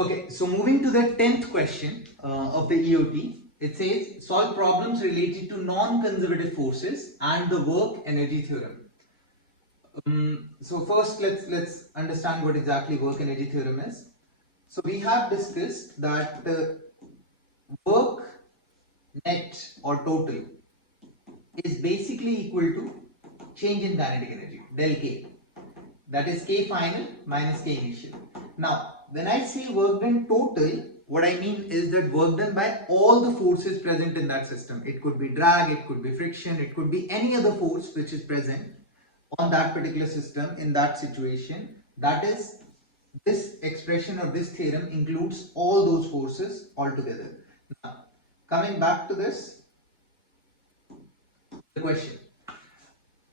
Okay, so moving to the 10th question of the EOT, it says solve problems related to non-conservative forces and the work energy theorem. So first let's understand what exactly work energy theorem is. So we have discussed that work net or total is basically equal to change in kinetic energy del K. That is K final minus K initial. Now, when I say work done total, what I mean is that work done by all the forces present in that system. It could be drag, it could be friction, it could be any other force which is present on that particular system in that situation. That is, this expression or this theorem includes all those forces altogether. Now, coming back to this, the question.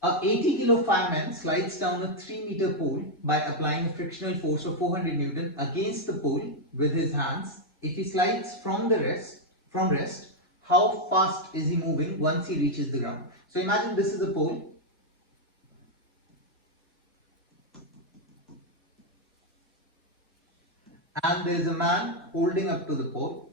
A 80 kilo fireman slides down a 3-meter pole by applying a frictional force of 400 Newton against the pole with his hands. If he slides from rest, how fast is he moving once he reaches the ground? So imagine this is a pole. And there is a man holding up to the pole.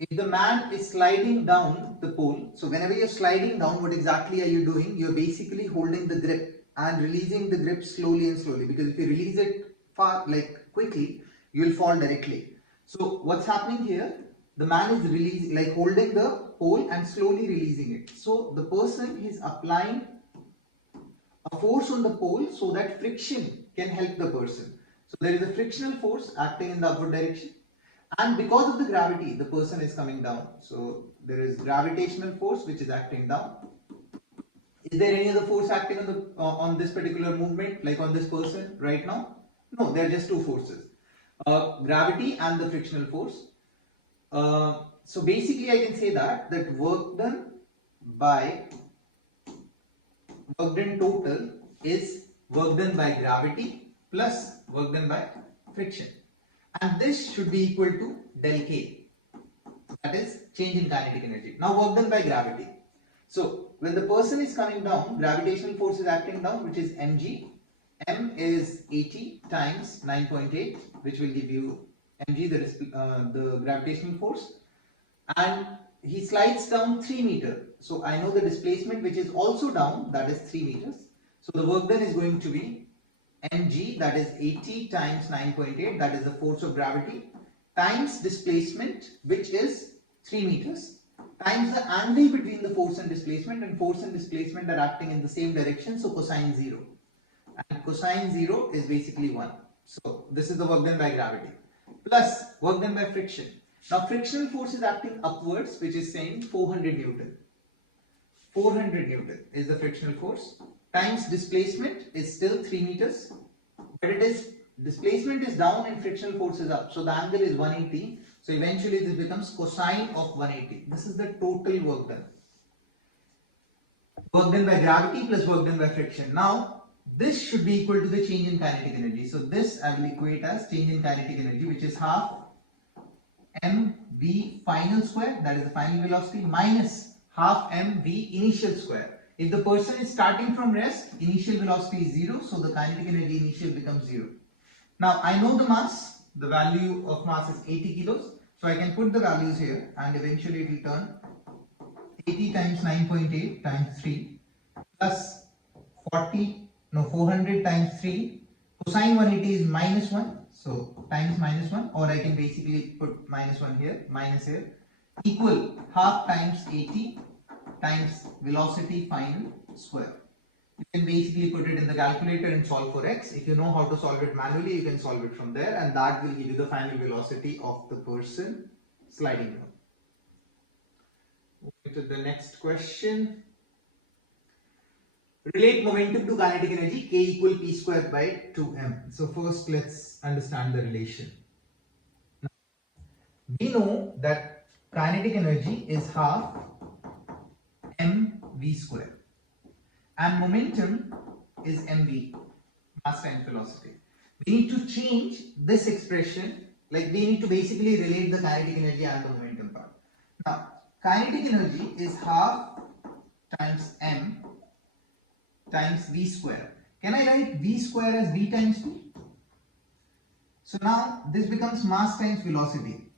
If the man is sliding down the pole, so whenever you're sliding down, what exactly are you doing? You're basically holding the grip and releasing the grip slowly and slowly, because if you release it quickly, you'll fall directly. So what's happening here? The man is holding the pole and slowly releasing it. So the person is applying a force on the pole so that friction can help the person. So there is a frictional force acting in the upward direction. And because of the gravity, the person is coming down. So there is gravitational force which is acting down. Is there any other force acting on this particular movement, like on this person right now? No, there are just two forces, gravity and the frictional force. So basically, I can say that work done total is work done by gravity plus work done by friction. And this should be equal to del K, that is change in kinetic energy. Now work done by gravity. So when the person is coming down, gravitational force is acting down, which is mg. M is 80 times 9.8, which will give you mg, the gravitational force. And he slides down 3 meters. So I know the displacement which is also down, that is 3 meters. So the work done is going to be mg, that is 80 times 9.8, that is the force of gravity, times displacement, which is 3 meters, times the angle between the force and displacement are acting in the same direction, so cosine 0. And cosine 0 is basically 1. So this is the work done by gravity. Plus work done by friction. Now frictional force is acting upwards, which is saying 400 Newton. 400 Newton is the frictional force. Times displacement is still 3 meters, but displacement is down and frictional force is up. So the angle is 180. So eventually this becomes cosine of 180. This is the total work done. Work done by gravity plus work done by friction. Now this should be equal to the change in kinetic energy. So this I will equate as change in kinetic energy, which is half mv final square, that is the final velocity, minus half mv initial square. If the person is starting from rest, initial velocity is 0, so the kinetic energy initial becomes 0. Now I know the mass, the value of mass is 80 kilos, so I can put the values here and eventually it will turn 80 times 9.8 times 3 plus 400 times 3, cosine 180 is minus 1, so times minus 1, or I can basically put minus 1 here, minus here, equal half times 80 times velocity final square. You can basically put it in the calculator and solve for x. If you know how to solve it manually, you can solve it from there, and that will give you the final velocity of the person sliding down. Moving to the next question. Relate momentum to kinetic energy, K equal P square by 2m. So first let's understand the relation. Now, we know that kinetic energy is half mv square and momentum is mv, mass times velocity. We need to change this expression, like we need to basically relate the kinetic energy and the momentum part. Now kinetic energy is half times m times v square. Can I write v square as v times v? So now this becomes mass times velocity,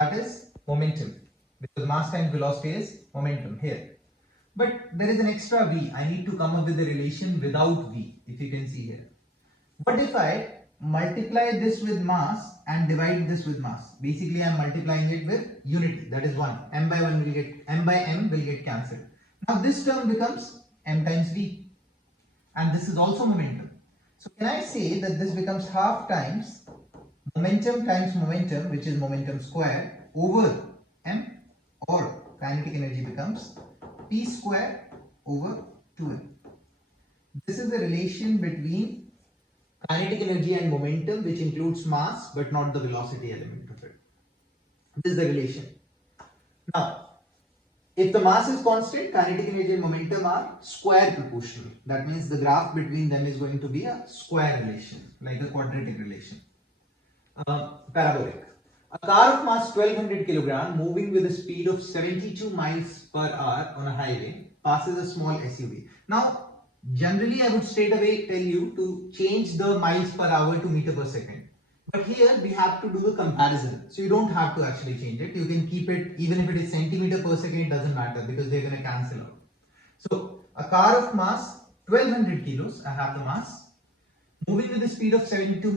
that is momentum, because mass times velocity is momentum here. But there is an extra v. I need to come up with a relation without v, if you can see here. What if I multiply this with mass and divide this with mass? Basically, I am multiplying it with unity, that is 1. M by 1 will get, m by m will get cancelled. Now this term becomes m times v, and this is also momentum. So can I say that this becomes half times momentum, which is momentum square, over m, or kinetic energy becomes p square over 2m. This is the relation between kinetic energy and momentum, which includes mass but not the velocity element of it. This is the relation. Now, if the mass is constant, kinetic energy and momentum are square proportional. That means the graph between them is going to be a square relation, like a quadratic relation. Parabolic. A car of mass 1200 kg moving with a speed of 72 miles per hour on a highway passes a small SUV. Now, generally I would straight away tell you to change the miles per hour to meter per second. But here we have to do the comparison. So you don't have to actually change it. You can keep it, even if it is centimeter per second, it doesn't matter because they're going to cancel out. So a car of mass 1200 kilos, I have the mass, moving with a speed of 72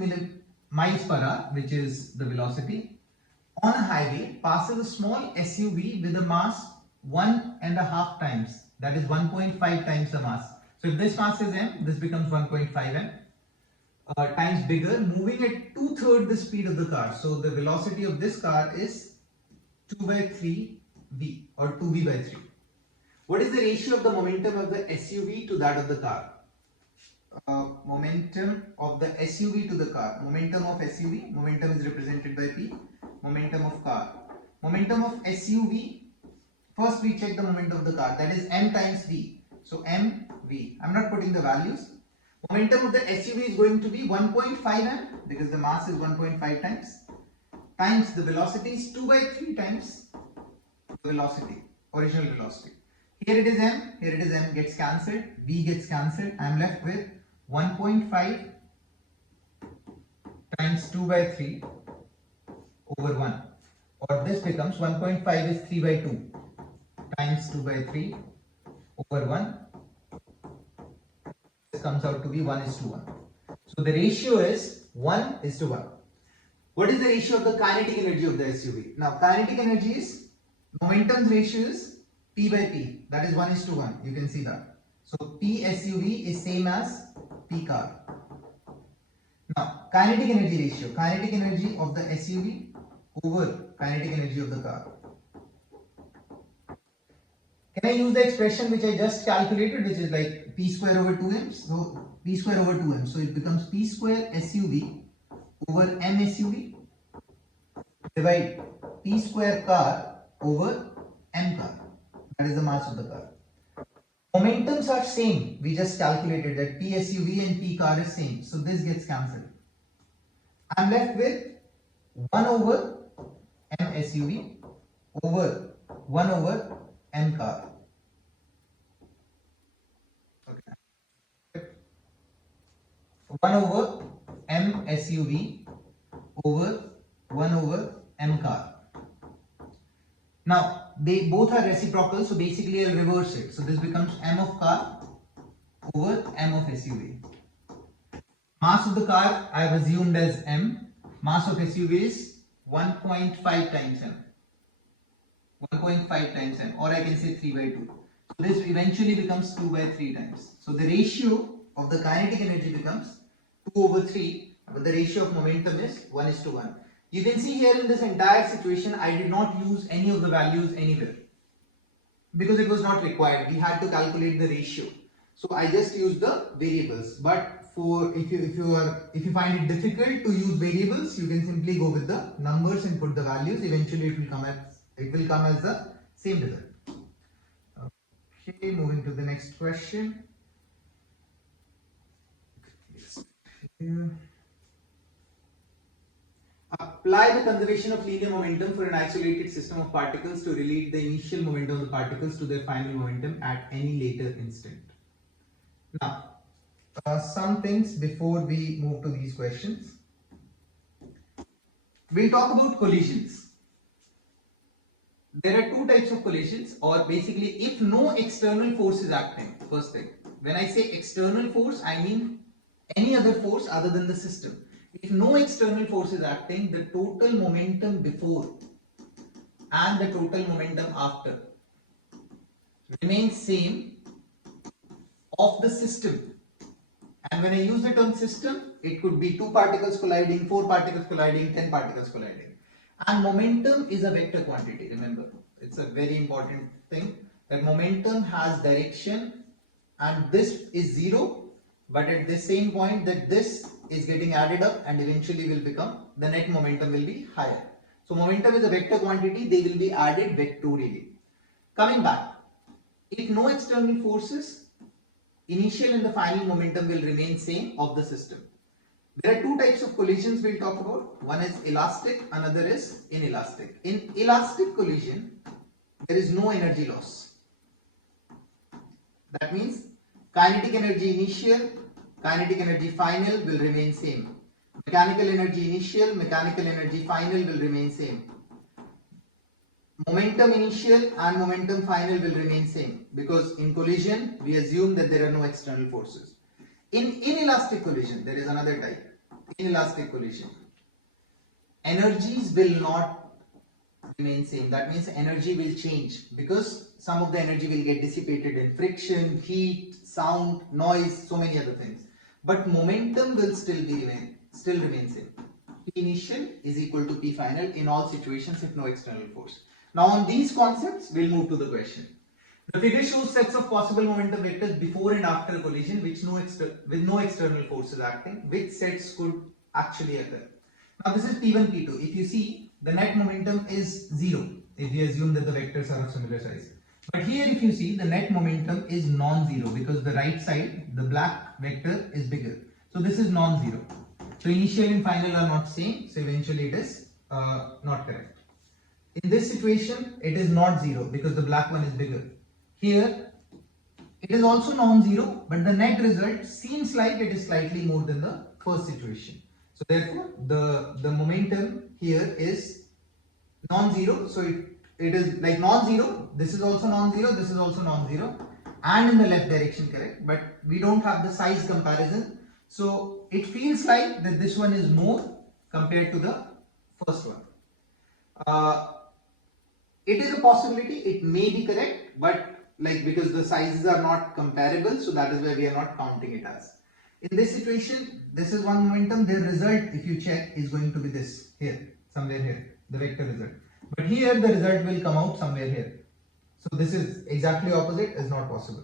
miles per hour, which is the velocity, on a highway passes a small SUV with a mass 1.5 times, that is 1.5 times the mass. So if this mass is m, this becomes 1.5 m times bigger, moving at 2/3 the speed of the car. So the velocity of this car is 2 by 3 v, or 2v by 3. What is the ratio of the momentum of the SUV to that of the car? Momentum of the SUV to the car. Momentum of SUV, momentum is represented by P. Momentum of car. Momentum of SUV, first we check the momentum of the car, that is m times v. So m v. I'm not putting the values. Momentum of the SUV is going to be 1.5 m because the mass is 1.5 times the velocity is 2 by 3 times the velocity, original velocity. Here it is m, here it is m, gets cancelled, v gets cancelled. I am left with 1.5 times 2 by 3 over 1, or this becomes 1.5 is 3 by 2 times 2 by 3 over 1. This comes out to be 1:1. So the ratio is 1:1. What is the ratio of the kinetic energy of the SUV? Now kinetic energy is, momentum's ratio is P by P, that is 1:1. You can see that. So P SUV is same as P car. Now kinetic energy ratio, kinetic energy of the SUV over kinetic energy of the car. Can I use the expression which I just calculated, which is like P square over 2m? So P square over 2m. So it becomes P square SUV over m SUV divide P square car over m car. That is the mass of the car. Momentums are same. We just calculated that P SUV and P car is same. So this gets cancelled. I am left with 1 over m SUV over 1 over m car. Okay. 1 over m SUV over 1 over m car. Now they both are reciprocal, so basically I'll reverse it. So this becomes m of car over m of SUV. Mass of the car I have assumed as m. Mass of SUV is 1.5 times m. 1.5 times m, or I can say 3 by 2. So this eventually becomes 2 by 3 times. So the ratio of the kinetic energy becomes 2 over 3, but the ratio of momentum is 1:1. You can see here in this entire situation, I did not use any of the values anywhere because it was not required. We had to calculate the ratio. So I just used the variables. But for if you find it difficult to use variables, you can simply go with the numbers and put the values. Eventually it will come as the same result. Okay, moving to the next question. Here. Apply the conservation of linear momentum for an isolated system of particles to relate the initial momentum of the particles to their final momentum at any later instant. Now, some things before we move to these questions. We'll talk about collisions. There are two types of collisions, or basically if no external force is acting. First thing, when I say external force, I mean any other force other than the system. If no external force is acting, the total momentum before and the total momentum after remains same of the system. And when I use the term system, it could be 2 particles colliding, 4 particles colliding, 10 particles colliding. And momentum is a vector quantity, remember. It's a very important thing that momentum has direction, and this is 0, but at the same point that this is getting added up and eventually will become, the net momentum will be higher. So momentum is a vector quantity, they will be added vectorially. Coming back, if no external forces, initial and the final momentum will remain same of the system. There are two types of collisions we'll talk about. One is elastic, another is inelastic. In elastic collision, there is no energy loss. That means kinetic energy initial, kinetic energy final will remain same. Mechanical energy initial, mechanical energy final will remain same. Momentum initial and momentum final will remain same, because in collision we assume that there are no external forces. In inelastic collision, there is another type. Inelastic collision, energies will not remain same. That means energy will change, because some of the energy will get dissipated in friction, heat, sound, noise, so many other things. But momentum will still remain same. P initial is equal to P final in all situations if no external force. Now on these concepts, we'll move to the question. The figure shows sets of possible momentum vectors before and after collision with no external forces acting. Which sets could actually occur? Now this is P1, P2. If you see, the net momentum is 0 if we assume that the vectors are of similar size. But here if you see, the net momentum is non-zero because the right side, the black vector, is bigger. So this is non-zero. So initial and final are not same, so eventually it is not correct. In this situation, it is not 0 because the black one is bigger. Here, it is also non-zero, but the net result seems like it is slightly more than the first situation. So therefore, the momentum here is non-zero. So it is like non-zero. This is also non-zero. This is also non-zero, and in the left direction, correct. But we don't have the size comparison. So it feels like that this one is more compared to the first one. It is a possibility. It may be correct, but because the sizes are not comparable, so that is why we are not counting it as. In this situation, this is one momentum. The result, if you check, is going to be this here, somewhere here, the vector result. But here the result will come out somewhere here. So this is exactly opposite, is not possible.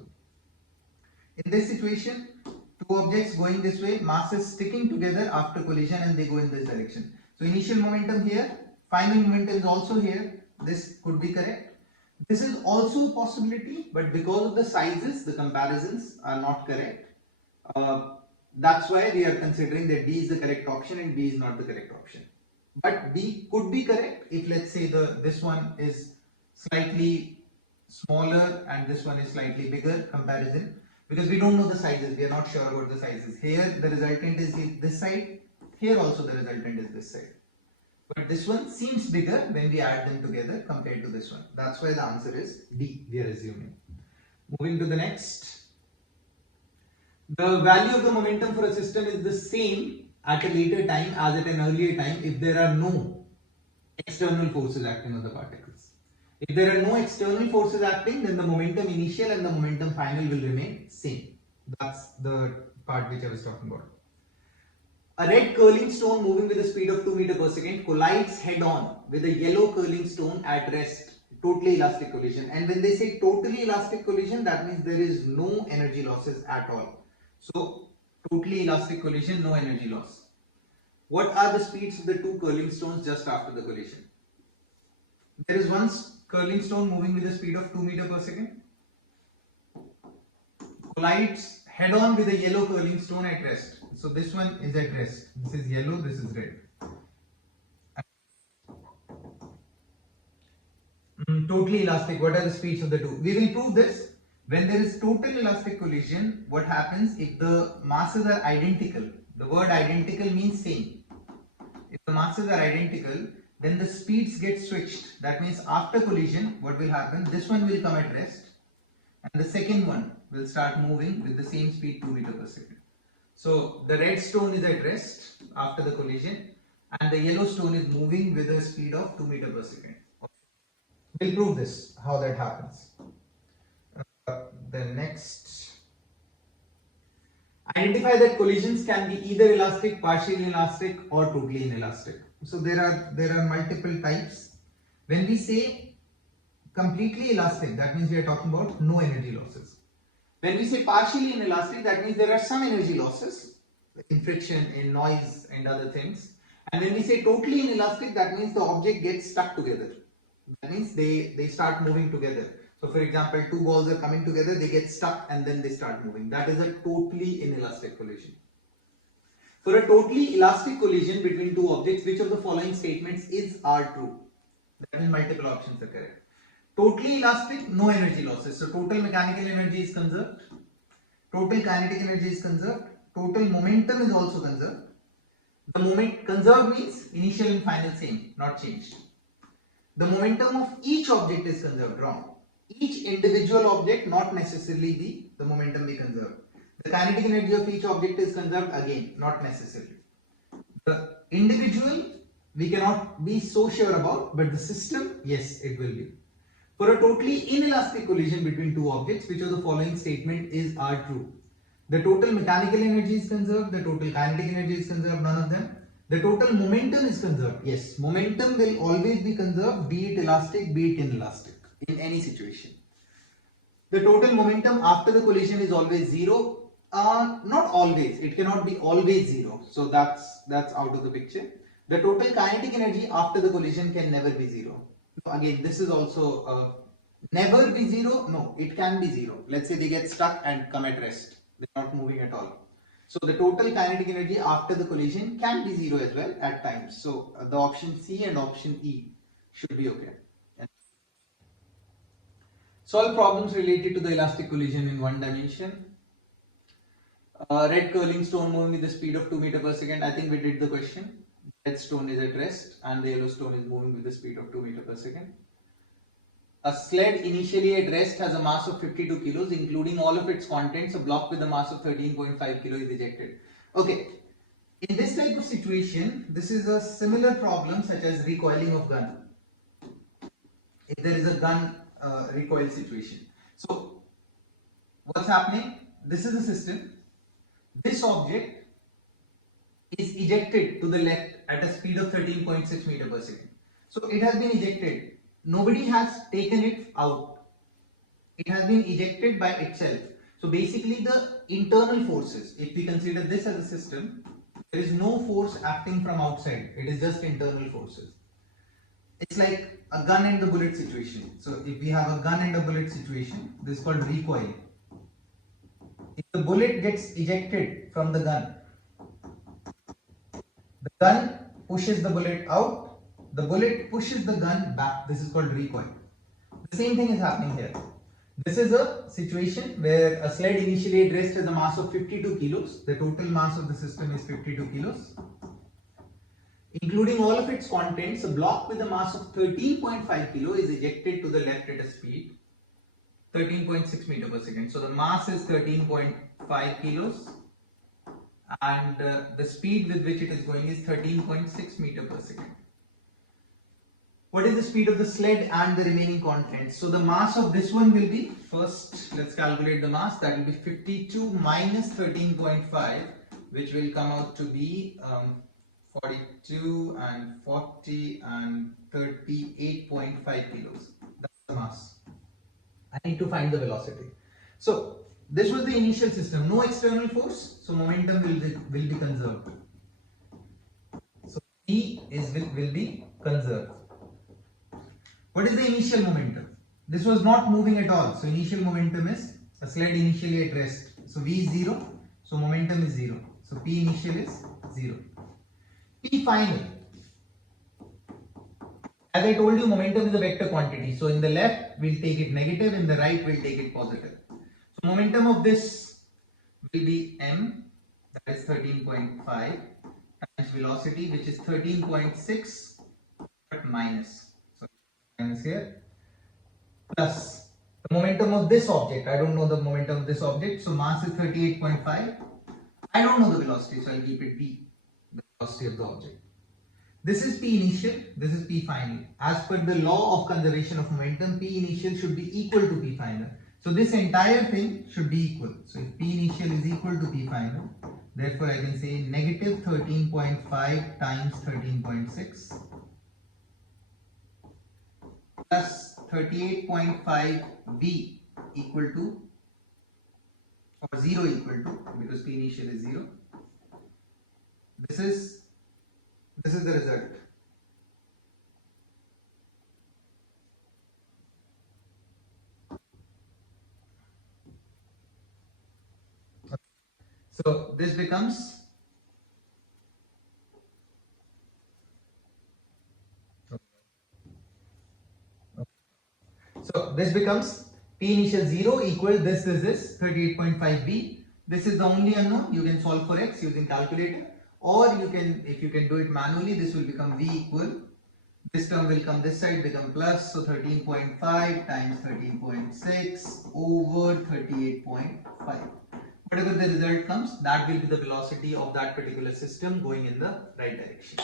In this situation, two objects going this way, masses sticking together after collision, and they go in this direction. So initial momentum here, final momentum is also here. This could be correct. This is also a possibility, but because of the sizes, the comparisons are not correct. That's why we are considering that D is the correct option and B is not the correct option. But B could be correct if, let's say, this one is slightly smaller and this one is slightly bigger comparison, because we don't know the sizes. We are not sure about the sizes. Here the resultant is this side. Here also the resultant is this side. But this one seems bigger when we add them together compared to this one. That's why the answer is D, we are assuming. Moving to the next. The value of the momentum for a system is the same at a later time as at an earlier time if there are no external forces acting on the particles. If there are no external forces acting, then the momentum initial and the momentum final will remain same. That's the part which I was talking about. A red curling stone moving with a speed of 2 meters per second collides head-on with a yellow curling stone at rest. Totally elastic collision. And when they say totally elastic collision, that means there is no energy losses at all. So, totally elastic collision, no energy loss. What are the speeds of the two curling stones just after the collision? There is one curling stone moving with a speed of 2 meters per second. Collides head-on with a yellow curling stone at rest. So this one is at rest. This is yellow, this is red. Totally elastic. What are the speeds of the two? We will prove this, When there is total elastic collision, what happens if the masses are identical? The word identical means same. If the masses are identical, then the speeds get switched. That means after collision, what will happen? This one will come at rest and the second one will start moving with the same speed 2 meter per second. So the red stone is at rest after the collision and the yellow stone is moving with a speed of 2 meter per second. We'll prove this, how that happens. The next, identify that collisions can be either elastic, partially elastic or totally inelastic. So there are multiple types. When we say completely elastic, that means we are talking about no energy losses. When we say partially inelastic, that means there are some energy losses in friction, in noise and other things. And when we say totally inelastic, that means the object gets stuck together. That means they start moving together. So for example, two balls are coming together, they get stuck and then they start moving. That is a totally inelastic collision. For a totally elastic collision between two objects, which of the following statements are true? That means multiple options are correct. Totally elastic, no energy losses. So total mechanical energy is conserved. Total kinetic energy is conserved. Total momentum is also conserved. The moment conserved means initial and final same, not changed. The momentum of each object is conserved, wrong. Each individual object, not necessarily the momentum be conserved. The kinetic energy of each object is conserved, again, not necessarily. The individual, we cannot be so sure about, but the system, yes, it will be. For a totally inelastic collision between two objects, which of the following statement are true? The total mechanical energy is conserved, the total kinetic energy is conserved, none of them. The total momentum is conserved. Yes, momentum will always be conserved, be it elastic, be it inelastic, in any situation. The total momentum after the collision is always zero. Not always, it cannot be always zero. So that's out of the picture. The total kinetic energy after the collision can never be zero. So again, this is also never be zero. No, it can be zero. Let's say they get stuck and come at rest. They're not moving at all. So the total kinetic energy after the collision can be zero as well at times. So the option C and option E should be okay. Solve problems related to the elastic collision in one dimension. Red curling stone moving with the speed of 2 meter per second. I think we did the question. Red stone is at rest and the yellow stone is moving with the speed of 2 meter per second. A sled initially at rest has a mass of 52 kilos, including all of its contents. A block with a mass of 13.5 kilo is ejected. Okay, in this type of situation, this is a similar problem such as recoiling of gun. If there is a gun recoil situation. So, what's happening? This is the system. This object is ejected to the left at a speed of 13.6 meter per second. So, it has been ejected. Nobody has taken it out. It has been ejected by itself. So basically the internal forces, if we consider this as a system, there is no force acting from outside. It is just internal forces. It's like a gun and the bullet situation. So if we have a gun and a bullet situation, this is called recoil. If the bullet gets ejected from the gun pushes the bullet out. The bullet pushes the gun back. This is called recoil. The same thing is happening here. This is a situation where a sled initially at rest has a mass of 52 kilos. The total mass of the system is 52 kilos. Including all of its contents, a block with a mass of 13.5 kilo is ejected to the left at a speed 13.6 meter per second. So the mass is 13.5 kilos. And the speed with which it is going is 13.6 meter per second. What is the speed of the sled and the remaining contents? So the mass of this one will be, first let's calculate the mass, that will be 52 minus 13.5, which will come out to be 42 and 40 and 38.5 kilos. That's the mass. I need to find the velocity. So this was the initial system, no external force, so momentum will be conserved. So P will be conserved. What is the initial momentum? This was not moving at all, so initial momentum is a sled initially at rest. So V is 0, so momentum is 0. So P initial is 0. P final. As I told you, momentum is a vector quantity. So in the left, we'll take it negative, in the right, we'll take it positive. So momentum of this will be m, that is 13.5, times velocity, which is 13.6, but minus. So minus here, plus the momentum of this object. I don't know the momentum of this object, so mass is 38.5. I don't know the velocity, so I'll keep it p, the velocity of the object. This is P initial, this is P final. As per the law of conservation of momentum, P initial should be equal to P final. So this entire thing should be equal. So if P initial is equal to P final, therefore I can say negative 13.5 times 13.6 plus 38.5 V equal to, or 0 equal to, because P initial is 0. This is the result. So this becomes, so this becomes P initial 0 equal this 38.5 B. This is the only unknown. You can solve for x using calculator, or you can, if you can do it manually, this will become V equal, this term will come this side, become plus, so 13.5 times 13.6 over 38.5. Whatever the result comes, that will be the velocity of that particular system going in the right direction.